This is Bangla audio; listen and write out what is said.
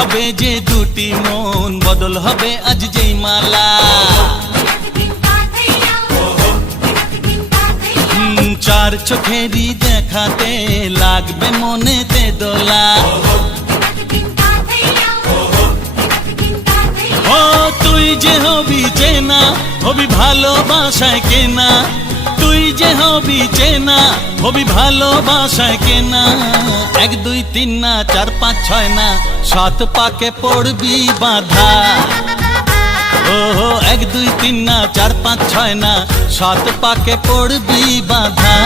হবে যে দুটি মন, বদল হবে আজ যেই মালা। চার চোখেরই দেখাতে লাগবে মনেতে দোলা। ও তুই যে হবি চেনা, হবি ভালোবাসায় কেনা। তুই যে হবি চেনা, হবি ভালোবাসায় কেনা। 1 2 3 না 4 5 6 না 7 পাকে পড়বি বাঁধা। ও 1 2 3 না 4 5 6 না 7 পাকে পড়বি বাঁধা।